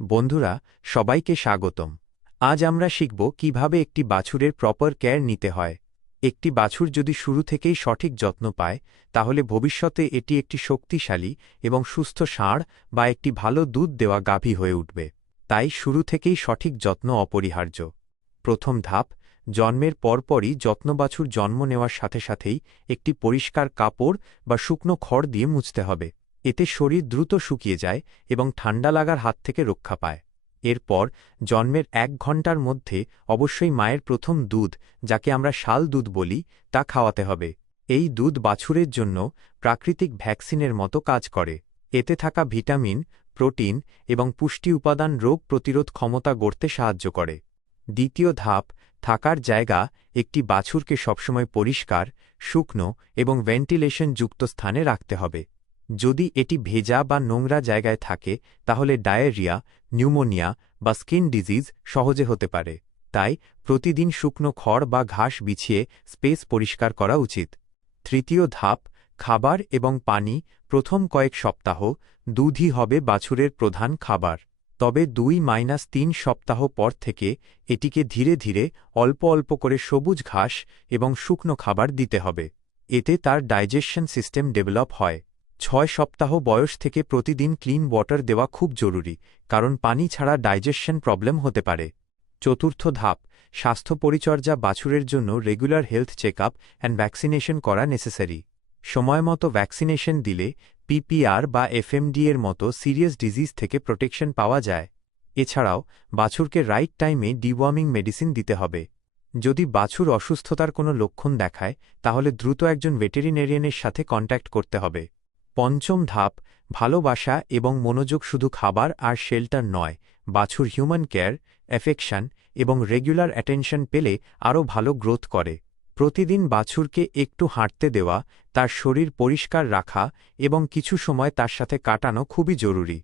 বন্ধুরা, সবাইকে স্বাগতম। আজ আমরা শিখব কীভাবে একটি বাছুরের প্রপার কেয়ার নিতে হয়। একটি বাছুর যদি শুরু থেকেই সঠিক যত্ন পায়, তাহলে ভবিষ্যতে এটি একটি শক্তিশালী এবং সুস্থ ষাঁড় বা একটি ভালো দুধ দেওয়া গাভী হয়ে উঠবে। তাই শুরু থেকেই সঠিক যত্ন অপরিহার্য। প্রথম ধাপ, জন্মের পরপরই যত্ন বাছুর জন্ম নেওয়ার সাথে সাথেই একটি পরিষ্কার কাপড় বা শুকনো খড় দিয়ে মুছতে হবে। এতে শরীর দ্রুত শুকিয়ে যায় এবং ঠান্ডা লাগার হাত থেকে রক্ষা পায়। এরপর জন্মের এক ঘণ্টার মধ্যে অবশ্যই মায়ের প্রথম দুধ, যাকে আমরা শাল দুধ বলি, তা খাওয়াতে হবে। এই দুধ বাছুরের জন্য প্রাকৃতিক ভ্যাকসিনের মতো কাজ করে। এতে থাকা ভিটামিন, প্রোটিন এবং পুষ্টি উপাদান রোগ প্রতিরোধ ক্ষমতা গড়তে সাহায্য করে। দ্বিতীয় ধাপ, থাকার জায়গা একটি বাছুরকে সবসময় পরিষ্কার, শুকনো এবং ভেন্টিলেশন যুক্ত স্থানে রাখতে হবে। যদি এটি ভেজা বা নোংরা জায়গায় থাকে, তাহলে ডায়েরিয়া, নিউমোনিয়া বা স্কিন ডিজিজ সহজে হতে পারে। তাই প্রতিদিন শুকনো খড় বা ঘাস বিছিয়ে স্পেস পরিষ্কার করা উচিত। তৃতীয় ধাপ, খাবার এবং পানি প্রথম কয়েক সপ্তাহ দুধই হবে বাছুরের প্রধান খাবার। তবে দুই মাইনাস তিন সপ্তাহ পর থেকে এটিকে ধীরে ধীরে অল্প অল্প করে সবুজ ঘাস এবং শুকনো খাবার দিতে হবে। এতে তার ডাইজেশন সিস্টেম ডেভেলপ হয়। ছয় সপ্তাহ বয়স থেকে প্রতিদিন ক্লিন ওয়াটার দেওয়া খুব জরুরি, কারণ পানি ছাড়া ডাইজেশন প্রবলেম হতে পারে। চতুর্থ ধাপ, স্বাস্থ্য পরিচর্যা বাছুরের জন্য regular health check up and vaccination করা নেসেসারি। সময়মতো ভ্যাকসিনেশন দিলে পিপিআর বা এফএমডি এর মতো সিরিয়াস ডিজিজ থেকে প্রোটেকশন পাওয়া যায়। এছাড়াও, বাছুরকে রাইট টাইমে ডিওয়ার্মিং মেডিসিন দিতে হবে। যদি বাছুর অসুস্থতার কোনো লক্ষণ দেখায়, তাহলে দ্রুত একজন ভেটেরিনেরিয়ানের সাথে কন্ট্যাক্ট করতে হবে। পঞ্চম ধাপ, ভালোবাসা এবং মনোযোগ শুধু খাবার আর শেল্টার নয়, বাছুর হিউম্যান কেয়ার, এফেকশন এবং রেগুলার অ্যাটেনশন পেলে আরও ভালো গ্রোথ করে। প্রতিদিন বাছুরকে একটু হাঁটতে দেওয়া, তার শরীর পরিষ্কার রাখা এবং কিছু সময় তার সাথে কাটানো খুবই জরুরি।